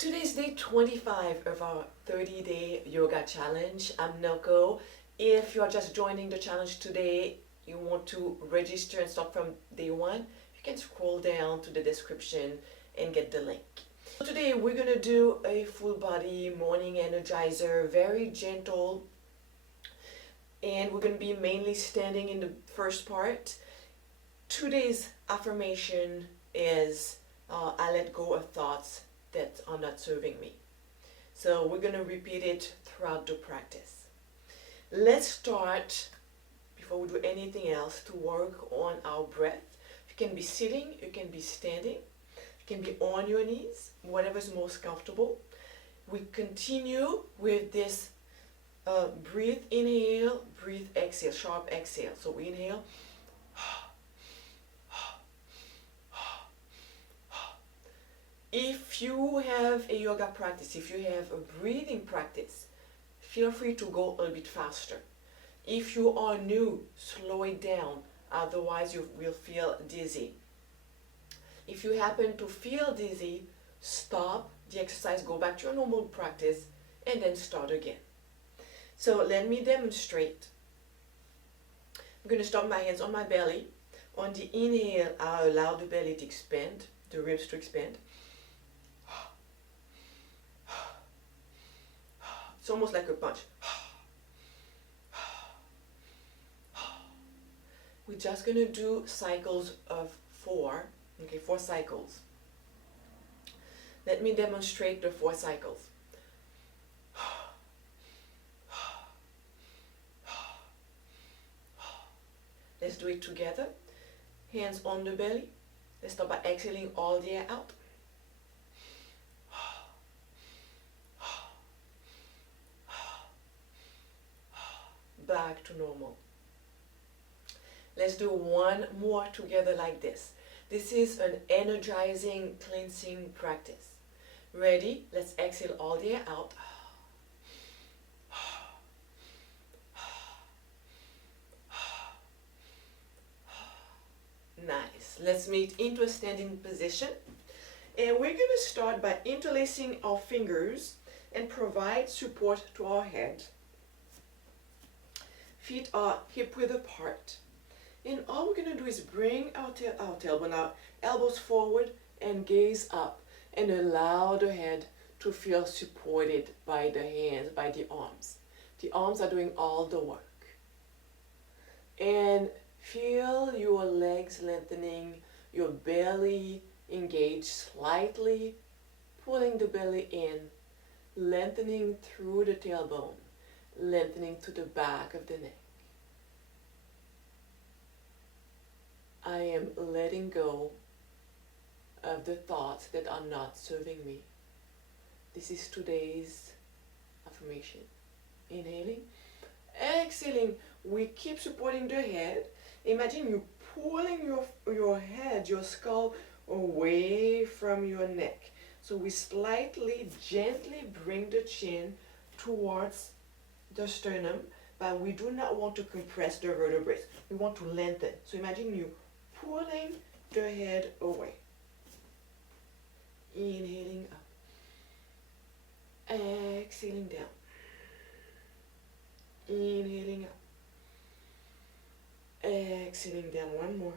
Today's day 25 of our 30-day yoga challenge. I'm Nelko. If you are just joining the challenge today, you want to register and start from day one, you can scroll down to the description and get the link. So today we're going to do a full body morning energizer, very gentle, and we're going to be mainly standing in the first part. Today's affirmation is I let go of thoughts that are not serving me. So we're going to repeat it throughout the practice. Let's start, before we do anything else, to work on our breath. You can be sitting, you can be standing, you can be on your knees, whatever's most comfortable. We continue with this breathe, inhale, breathe, exhale, sharp exhale. So we inhale. If you have a yoga practice, if you have a breathing practice, feel free to go a little bit faster. If you are new, slow it down, otherwise you will feel dizzy. If you happen to feel dizzy, stop the exercise, go back to your normal practice, and then start again. So let me demonstrate. I'm going to start my hands on my belly. On the inhale, I allow the belly to expand, the ribs to expand. It's almost like a punch. We're just going to do cycles of 4. Okay, 4 cycles. Let me demonstrate the 4 cycles. Let's do it together. Hands on the belly. Let's start by exhaling all the air out. Back to normal. Let's do one more together like this. This is an energizing, cleansing practice. Ready? Let's exhale all the air out. Nice. Let's meet into a standing position. And we're going to start by interlacing our fingers and provide support to our head. Feet are hip width apart. And all we're going to do is bring our tailbone, our elbows forward and gaze up and allow the head to feel supported by the hands, by the arms. The arms are doing all the work. And feel your legs lengthening, your belly engaged slightly, pulling the belly in, lengthening through the tailbone, lengthening to the back of the neck. I am letting go of the thoughts that are not serving me. This is today's affirmation. Inhaling, exhaling. We keep supporting the head. Imagine you pulling your head, your skull away from your neck. So we slightly, gently bring the chin towards the sternum, but we do not want to compress the vertebrae. We want to lengthen. So imagine you pulling the head away. Inhaling up. Exhaling down. Inhaling up. Exhaling down. One more.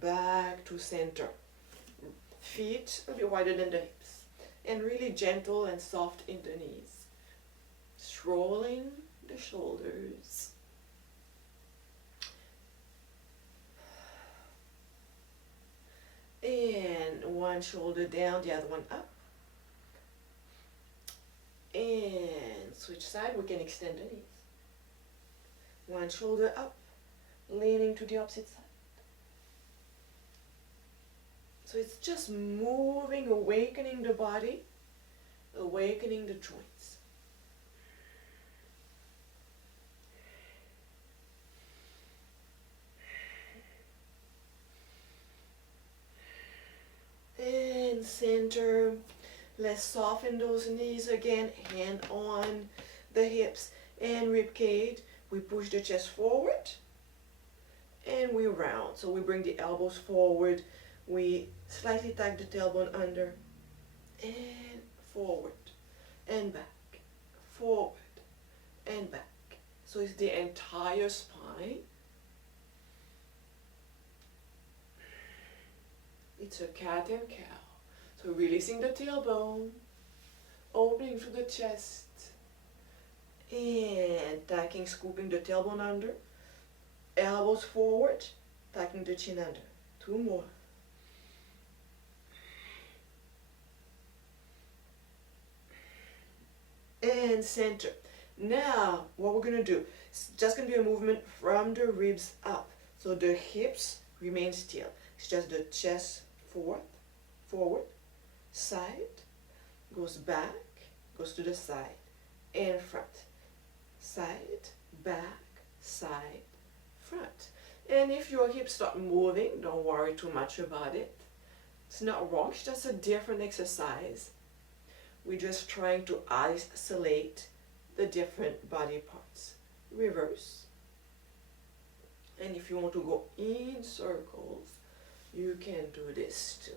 Back to center. Feet a bit wider than the hips. And really gentle and soft in the knees. Strolling the shoulders. And one shoulder down, the other one up. And switch side, we can extend the knees. One shoulder up, leaning to the opposite side. So it's just moving, awakening the body, awakening the joints. And center. Let's soften those knees again, hand on the hips and rib cage. We push the chest forward and we round. So we bring the elbows forward, we slightly tuck the tailbone under, and forward, and back, forward, and back. So it's the entire spine. It's a cat and cow. So releasing the tailbone, opening through the chest, and tucking, scooping the tailbone under, elbows forward, tucking the chin under. 2 more. And center. Now, what we're gonna do, it's just gonna be a movement from the ribs up. So the hips remain still. It's just the chest forward, side, goes back, goes to the side, and front. Side, back, side, front. And if your hips start moving, don't worry too much about it. It's not wrong, it's just a different exercise. We're just trying to isolate the different body parts. Reverse. And if you want to go in circles, you can do this too.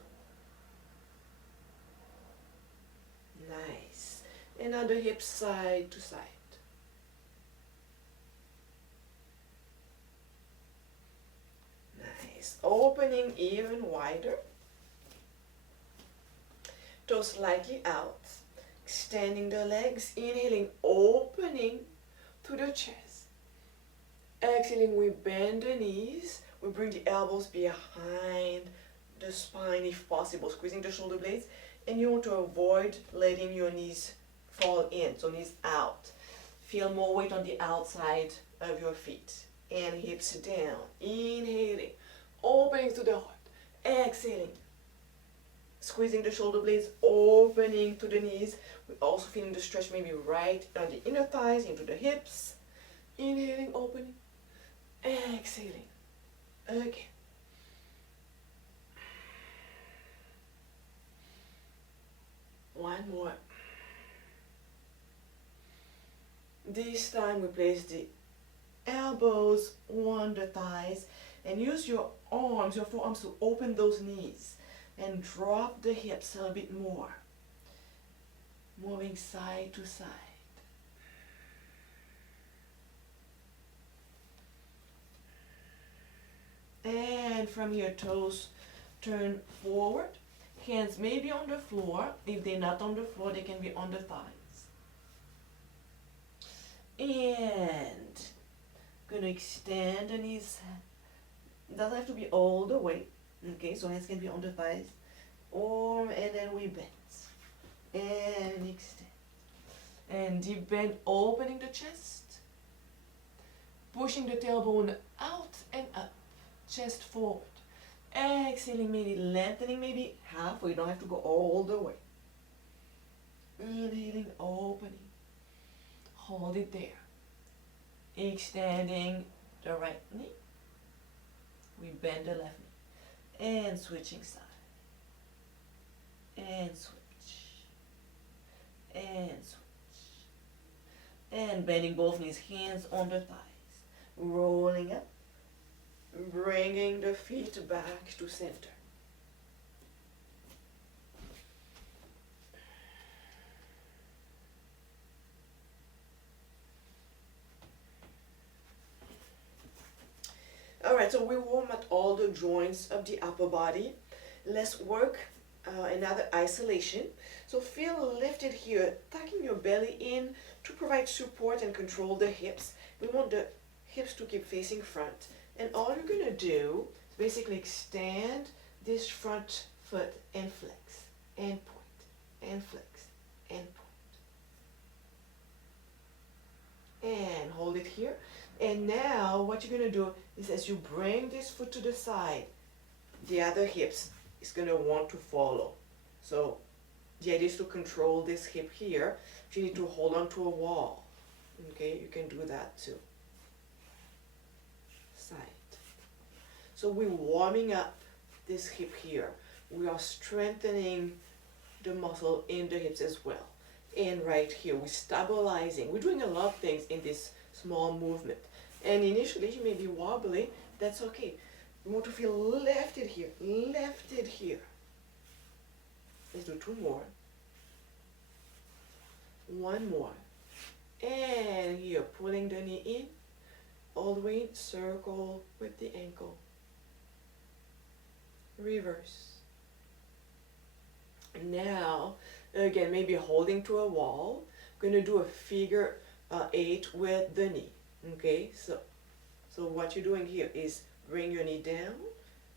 Nice. And other hip side to side. Nice. Opening even wider. Toes slightly out. Extending the legs. Inhaling, opening to the chest. Exhaling, we bend the knees. We bring the elbows behind the spine if possible, squeezing the shoulder blades. And you want to avoid letting your knees fall in, so knees out. Feel more weight on the outside of your feet. And hips down. Inhaling, opening to the heart. Exhaling, squeezing the shoulder blades, opening to the knees. We're also feeling the stretch maybe right on the inner thighs, into the hips. Inhaling, opening, exhaling. Again. One more. This time we place the elbows on the thighs and use your arms, your forearms to open those knees and drop the hips a bit more. Moving side to side. And from your toes, turn forward. Hands may be on the floor. If they're not on the floor, they can be on the thighs. And gonna extend the knees. Doesn't have to be all the way. Okay, so hands can be on the thighs. And then we bend. And extend. And deep bend, opening the chest. Pushing the tailbone out and up. Chest forward. Exhaling, maybe lengthening, maybe half. You don't have to go all the way. Inhaling, opening. Hold it there. Extending the right knee. We bend the left knee. And switching side. And switch. And switch. And bending both knees, hands on the thighs. Rolling up. Bringing the feet back to center. Alright, so we warm up all the joints of the upper body. Let's work another isolation. So feel lifted here, tucking your belly in to provide support and control the hips. We want the hips to keep facing front. And all you're going to do is basically extend this front foot and flex, and point, and flex, and point. And hold it here. And now what you're going to do is as you bring this foot to the side, the other hips is going to want to follow. So the idea is to control this hip here. If you need to hold on to a wall, okay, you can do that too. Side. So we're warming up this hip here. We are strengthening the muscle in the hips as well. And right here, we're stabilizing. We're doing a lot of things in this small movement. And initially, you may be wobbly, that's okay. We want to feel lifted here, lifted here. Let's do 2 more. 1 more. And here, pulling the knee in, all the way, circle with the ankle. Reverse. Now, again, maybe holding to a wall. I'm going to do a figure 8 with the knee. Okay, so what you're doing here is bring your knee down,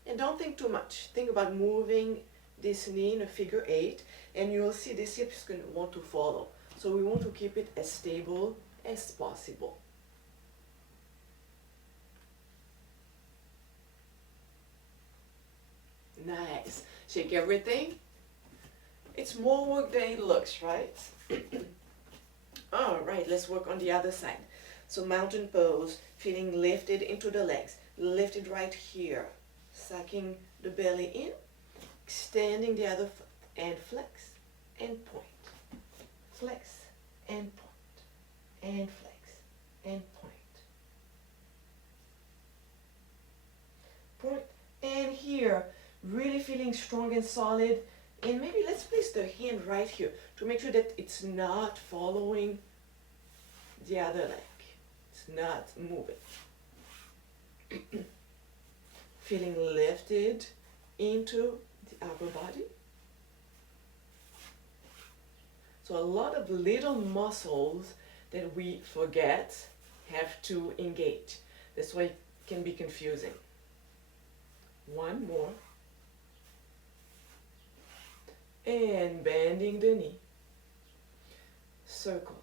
and don't think too much. Think about moving this knee in a figure 8, and you'll see this hip is going to want to follow. So we want to keep it as stable as possible. Nice. Shake everything. It's more work than it looks, right? All right, let's work on the other side. So mountain pose, feeling lifted into the legs, lifted right here, sucking the belly in, extending the other foot, and flex, and point, flex, and point, and flex, and point. Point, and here, really feeling strong and solid. And maybe let's place the hand right here to make sure that it's not following the other leg. It's not moving. Feeling lifted into the upper body. So a lot of little muscles that we forget have to engage. That's why it can be confusing. 1 more. And bending the knee. Circle.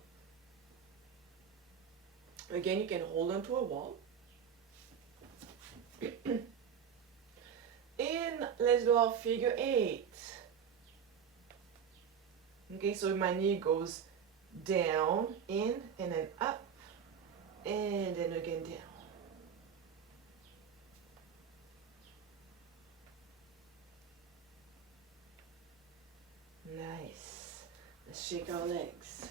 Again, you can hold onto a wall. And let's do our figure 8. Okay, so my knee goes down, in, and then up, and then again down. Nice. Let's shake our legs.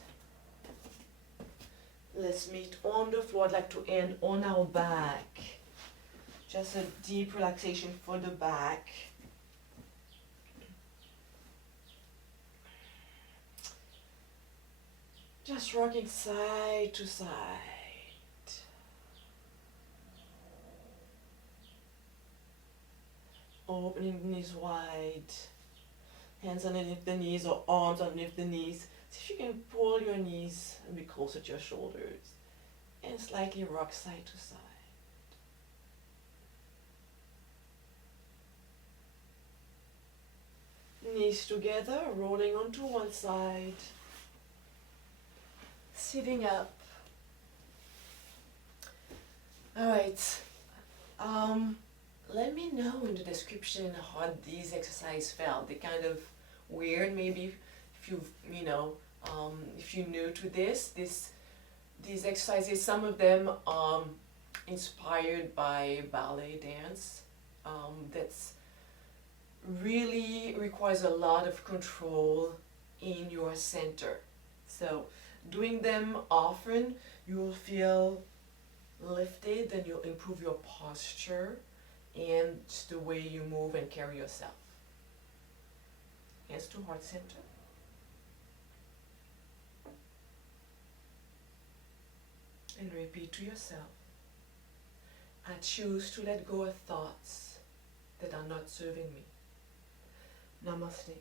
Let's meet on the floor. I'd like to end on our back. Just a deep relaxation for the back. Just rocking side to side. Opening the knees wide. Hands underneath the knees or arms underneath the knees. See if you can pull your knees a bit closer to your shoulders. And slightly rock side to side. Knees together, rolling onto one side. Sitting up. Alright. Let me know in the description how these exercises felt. They kind of weird, maybe if if you're new to these exercises. Some of them inspired by ballet dance. That's really requires a lot of control in your center. So doing them often, you'll feel lifted and you'll improve your posture and just the way you move and carry yourself. Hands to heart center. And repeat to yourself, I choose to let go of thoughts that are not serving me. Namaste.